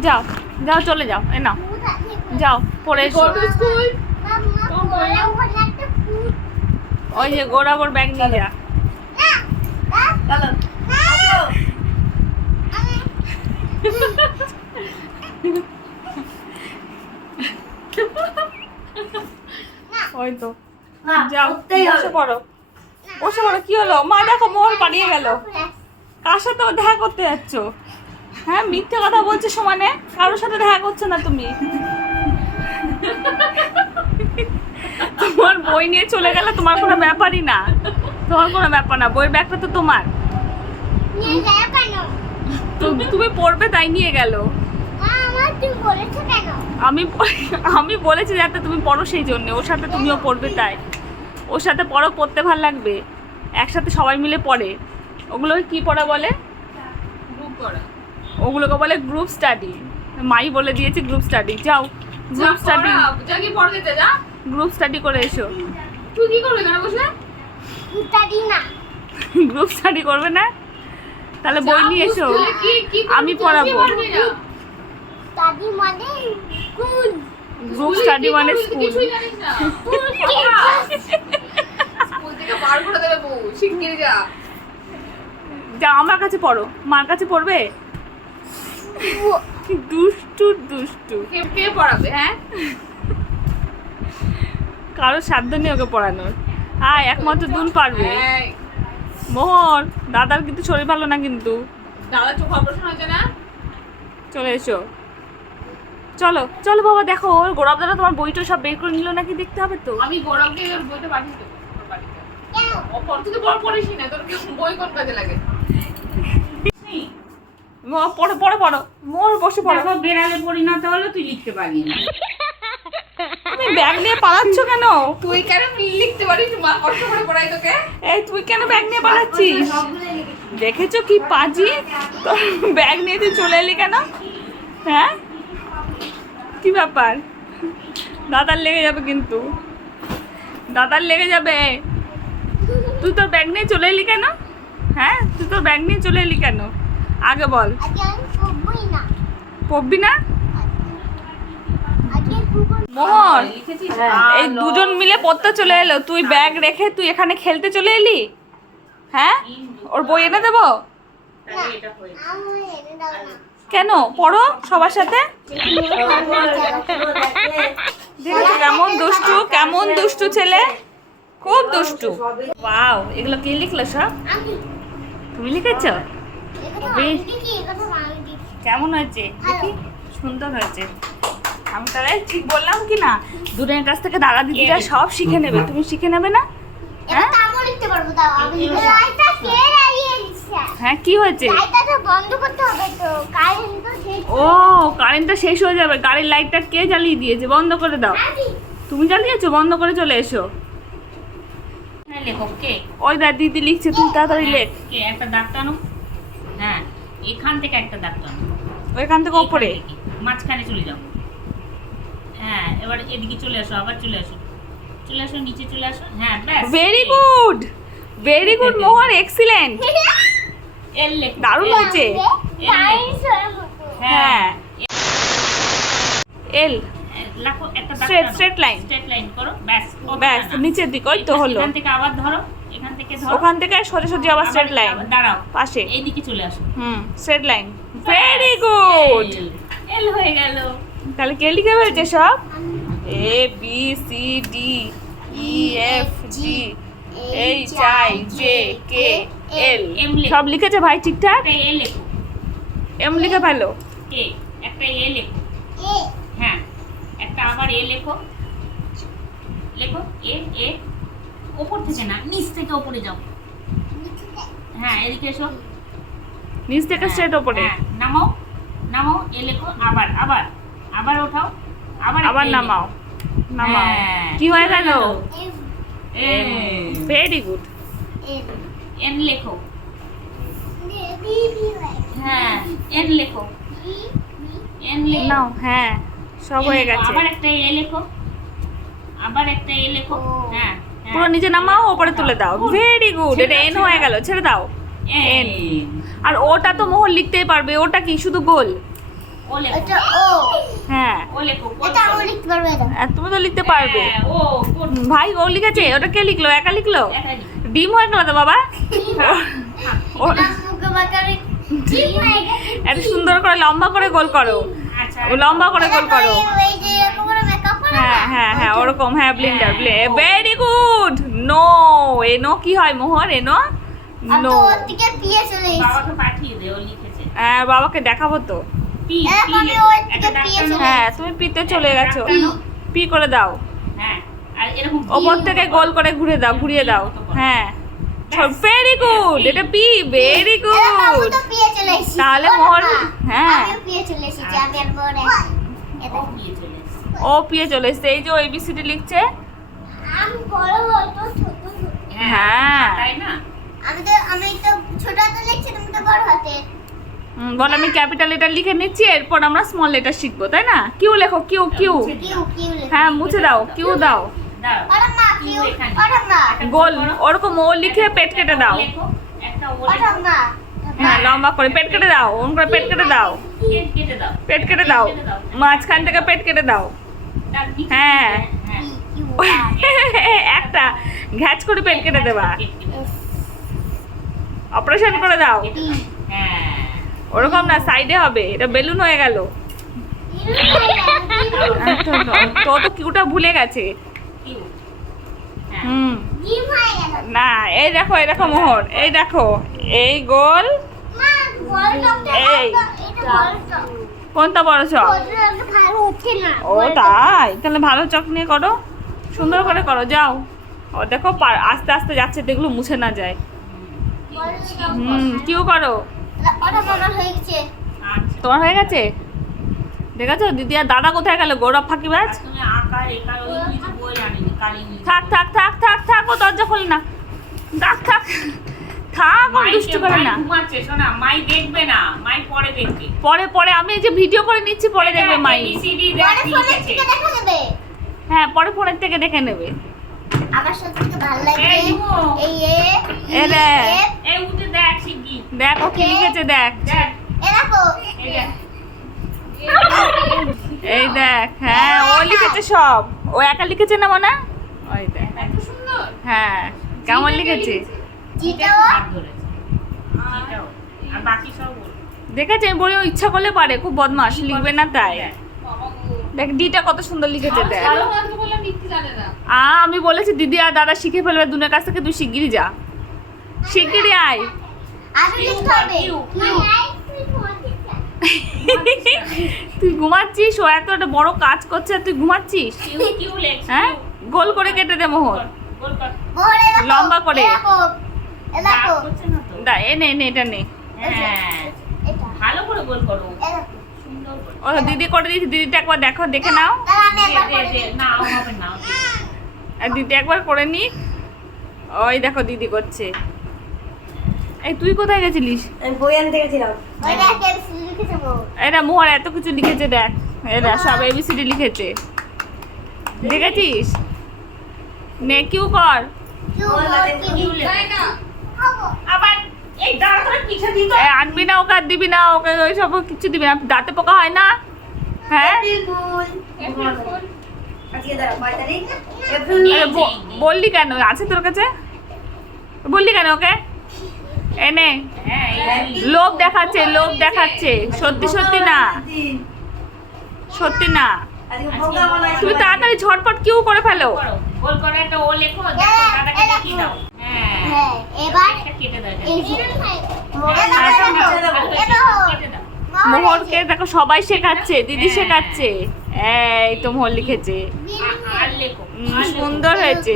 যাও যাও চলে যাও এ নাও। যাও পড়ে এসো। ওই যে গোড়াবর ব্যাগ নিয়ে যা। ওই তো। যাও বসে পড়ো। বসে পড়ো কি হলো? মা দেখো মোহর পালিয়ে গেল। কার সাথে দেখা করতে যাচ্ছ? হ্যাঁ মিথ্যে কথা বলছো সমানে? কারোর সাথে দেখা করছ না তুমি? তোমার বই নিয়ে চলে গেলে তোমার কোনো ব্যাপারই না। তোমার কোনো ব্যাপার না বইয়ের ব্যাগটা তো তোমার। তুমি পড়বে তাই নিয়ে গেল। আমি আমি বলেছি যাতে তুমি পড়ো সেই জন্য ওর সাথে তুমিও পড়বে তাই। ওর সাথে পড়ো পড়তে ভালো লাগবে। একসাথে সবাই মিলে পড়ে। ওগুলোকে কি পড়া বলে? গ্রুপ করা ওগুলোকে বলে গ্রুপ স্টাডি মাই বলে দিয়েছে গ্রুপ স্টাডি যাও গ্রুপ স্টাডি যা কি পড়তে দে যা। গ্রুপ স্টাডি করে এসো। তুই কি করবি এখানে বসে? গ্রুপ স্টাডি করবে না? তাহলে বই নিয়ে এসো। আমি পড়াবো। গ্রুপ স্টাডি মানে স্কুল কিছুই জানিস না। স্কুল থেকে বার করে দেবে বউ। শিগগির যা। যা আমার কাছে পড়ো। মার কাছে পড়বে? দুষ্টু দুষ্টু। কে পড়াবে হ্যাঁ? কারও সাধ্য নেই ওকে পড়ানোর। আয় একমাত্র দুন পারবে। মোহর দাদার কিন্তু শরীর ভালো না কিন্তু। দাদা চোখ অপারেশন হয়েছে না? চলে এসো। চলো চলো বাবা দেখো ওর গোলাপ দাদা তোমার বইটা সব বের করে নিল নাকি দেখতে হবে তো? আমি ওর বইটা পাঠিয়ে দেবো বাড়িতে। ও পড় তুই তো বড় পড়িসই না তোর বই কোন কাজে লাগে? পড়ে পড়ে পড়ো। মোহর বসে পড়ো। বেড়ালে পরিণত হলো তুই লিখতে পারবি না। তুমি ব্যাগ নিয়ে পালাচ্ছ কেন? তুই কেন লিখতে পারিস মা? কষ্ট করে পড়াই তোকে। এই তুই কেন ব্যাগ নিয়ে পালাচ্ছিস? দেখেছ কি পাজি? তোর ব্যাগ নিয়ে তুই চলে এলি কেন? হ্যাঁ? কি ব্যাপার? দাদার লেগে যাবে কিন্তু। দাদার লেগে যাবে। তুই তোর ব্যাগ নিয়ে চলে এলি কেন? হ্যাঁ? তুই তোর ব্যাগ নিয়ে চলে এলি কেন? আগে বল। পড়বি না? মোহন, এই দুজন মিলে পড়তে চলে এলো। তুই ব্যাগ রেখে তুই এখানে খেলতে চলে এলি? হ্যাঁ? ওর বই এনে দেবো? কেন? পড়ো সবার সাথে। কেমন দুষ্টু? কেমন দুষ্টু ছেলে? খুব দুষ্টু। ওয়াও এগুলো কে লিখলো সব? তুমি লিখেছ? কেমন হয়েছে? দেখি সুন্দর হয়েছে। আমি তাহলে ঠিক বললাম কি না? দুজনের কাছ থেকে দাদা দিদিরা সব শিখে নেবে। তুমি শিখে নেবে না? হ্যাঁ? হ্যাঁ কি হয়েছে? বন্ধ করতে হবে তো। কারেন্ট তো শেষ ও কারেন্টটা শেষ হয়ে যাবে। গাড়ির লাইটটা কে জ্বালিয়ে দিয়েছে? বন্ধ করে দাও। তুমি জ্বালিয়েছো? বন্ধ করে চলে এসো। হ্যাঁ লেখো কে? ওই দা দিদি লিখছে। তুই তাড়াতাড়ি লেখ। কে? একটা দাগ টানো হ্যাঁ এখান থেকে একটা দাগ টানো ওইখান থেকে ওপরে? মাঝখানে চলে যাও। হ্যাঁ এবার এদিকে চলে আসো আবার চলে আসো। চলে আসো নিচে চলে আসো। হ্যাঁ ব্যাস very good very good Mohan excellent L লেখো দারুণ হয়েছে হ্যাঁ। এল। লেখো একটা straight straight line straight line করো ব্যাস ব্যাস নিচের দিকে ওই তো হলো। এখান থেকে আবার ধরো। এখান থেকে ধরো। ওখান থেকে সোজাসুজি আবার স্ট্রেট লাইন দাঁড়াও পাশে। এইদিকে চলে আসো। হুম straight line very good L. হয়ে গেল। তাহলে কে লিখে ফেলছে সব? A B C D E F G H I J K L M লেখো। সব লিখেছে ভাই ঠিকঠাক? এ লেখো। এম লিখে ফেলো। কে একটা এ লেখো। এ হ্যাঁ একটা আবার এ লেখো। লেখো এ এ ওপর থেকে না নিচ থেকে ওপরে যাও। হ্যাঁ এদিকে এসো। নিচ থেকে হ্যাঁ, স্ট্রেট ওপরে। হ্যাঁ, নামাও নামাও এ লেখো আবার আবার আবার ওঠাও আবার আবার নামাও নামাও। হ্যাঁ, কি হয়ে গেল? ভেরি গুড এন লেখো। হ্যাঁ এন লেখো। এন লেখো নাও হ্যাঁ সব হয়ে গেছে। আবার একটা এ লেখো। আবার একটা এ লেখো হ্যাঁ হ্যাঁ। পুরো নিচে নামাও ওপরে তুলে দাও। ভেরি গুড এটা এন হয়ে গেল ছেড়ে দাও। এন আর ওটা তো মোহর লিখতেই পারবে ওটা কি? শুধু গোল? ও লেখো। এটা ও। হ্যাঁ। তুমি তো লিখতে পারবে। হ্যাঁ, ভাই ও লিখেছে? ওটা কে লিখলো? একা লিখলো? ডিম হয়ে গেল তো বাবা? হয়ে সুন্দর করে লম্বা করে গোল করো। আচ্ছা ও লম্বা করে গোল করো। হ্যাঁ হ্যাঁ হ্যাঁ ওরকম হ্যাঁ ব্লেন্ডার ভেরি গুড নো এনো কি হয় মোহর এনো নো বাবাকে পাঠিয়ে দে ও লিখেছে। হ্যাঁ বাবাকে দেখাবো তো। হ্যাঁ, হ্যাঁ তুমি পিতে চলে গেছো। পি। করে দাও। হ্যাঁ আর এরকম পি ওপর থেকে গোল করে ঘুরে দাও ঘুরিয়ে দাও। হ্যাঁ। ভেরি গুড এটা পি ভেরি গুড তো পিয়ে চলে এসেছি। তাহলে মোহর হ্যাঁ। ও এক- চলে এসেছে। পিয়ে চলে এসছে। এই যে ও এবিসিডি লিখছে। আমি বড় হতো ছোট ছোট। হ্যাঁ। তাই না? আমি তো আমি তো ছোট হাতে লিখছি তুমি তো বড় হাতে। বল আমি ক্যাপিটাল লেটার লিখে নিচ্ছি এরপর আমরা স্মল লেটার শিখব তাই না? কিউ লেখো কিউ কিউ লিখি। হ্যাঁ মুছে দাও কিউ দাও। গোল ওরকম ও লিখে পেট কেটে দাও। হ্যাঁ লম্বা করে পেট কেটে দাও ওম করে পেট কেটে দাও। কেটে কেটে দাও। পেট কেটে দাও। মাঝখান থেকে পেট কেটে দাও। হ্যাঁ। একটা। ঘ্যাচ করে পেট কেটে দেবা। অপারেশন করে দাও। হ্যাঁ ওরকম না সাইডে হবে। এটা বেলুন হয়ে গেল। তো তো কিউটা ভুলে গেছে। হ্যাঁ হুম। না এই দেখো এই দেখো মোহর। এই দেখো। এই গোল। এই। কোনটা বড় চক? ও, তাই? তাহলে ভালো চক নিয়ে করো। সুন্দর করে করো, যাও। ও, দেখো আস্তে আস্তে যাচ্ছে, দেখল মুছে না যায়। হুম, কিউ করো। তোমার হয়ে গেছে? দেখেছ? দিদি আর দাদা কোথায় গেল? গৌরব কাল ইংলিশ থাক থাক থাক থাক থাক, ও দরজা খোলে না। থাক থাক। থাক ও দুষ্টু করে না। ঘুমাচ্ছে শোনা মাই দেখবে না মাই পরে দেখবে। পরে পরে আমি এই যে ভিডিও করে নিচ্ছি পরে দেখবে মাই। থেকে দেখা যাবে হ্যাঁ পরে ফোনের থেকে দেখে নেবে। আমার সত্যি ভালো লাগে এই এ এ রে। এফ, উঠে দেখ শিগগি দেখ ও কি লিখেছে দেখ। দেখ। এ দেখ। এই দেখ। হ্যাঁ ও লিখেছে সব। ও একা লিখেছে না মনে? ওই দেখ। এত সুন্দর। হ্যাঁ কেমন লিখেছে? দেখেছে আমি বলি ইচ্ছা করলে পারে খুব বদমাস লিখবে না তাই। দেখ। বাবা ডিটা কত সুন্দর লিখেছে দেখ। আ আমি বলেছি দিদি আর দাদা শিখে ফেলবে দুনের কাছ থেকে তুই শিগগিরই যা। শিগগিরই আয়। তুই ঘুমাচ্ছিস? ও এত একটা বড় কাজ করছে তুই ঘুমাচ্ছিস? কিউ কিউ হ্যাঁ? গোল করে কেটে দে মোহর গোল কর বড় দেখো লম্বা করে। এ না তো? দা এ নে নে এটা নে। হ্যাঁ। ভালো করে গোল করো। এ দেখো। সুন্দর করে। ও দিদি করে দিয়েছি দিদিটা একবার দেখো দেখে নাও। আর দিদি একবার করে নি। ওই দেখো দিদি করছে। এই তুই কোথায় গেছিলিস? আমি বই আনতে গেছিলাম। এটা মোহর এত কিছু লিখেছে দেখ। এরা সব এবিসিডি লিখেছে। দেখেছিস? নে কিউ কর। আনবি না ওকে আর দিবি না ওকে ওই সব কিছু দিবি না। দাঁতে পোকা হয় না? হ্যাঁ? বললি কেন? আছে তোর কাছে? বললি কেন ওকে? এনে। হ্যাঁ এই লোভ দেখাচ্ছে লোভ দেখাচ্ছে। সত্যি সত্যি না। সত্যি না। তুমি তাড়াতাড়ি ঝটপট কিউ করে ফেলো। গোল করে একটা ও লেখো দাদাকে দেখিয়ে দাও। হ্যাঁ এবার কেটে দাও এ হ্যাঁ, এ দেখো, মোহরকে সবাই শেখাচ্ছে দিদি হ্যাঁ। শেখাচ্ছে। এই তো মোহর লিখেছে। সুন্দর হয়েছে।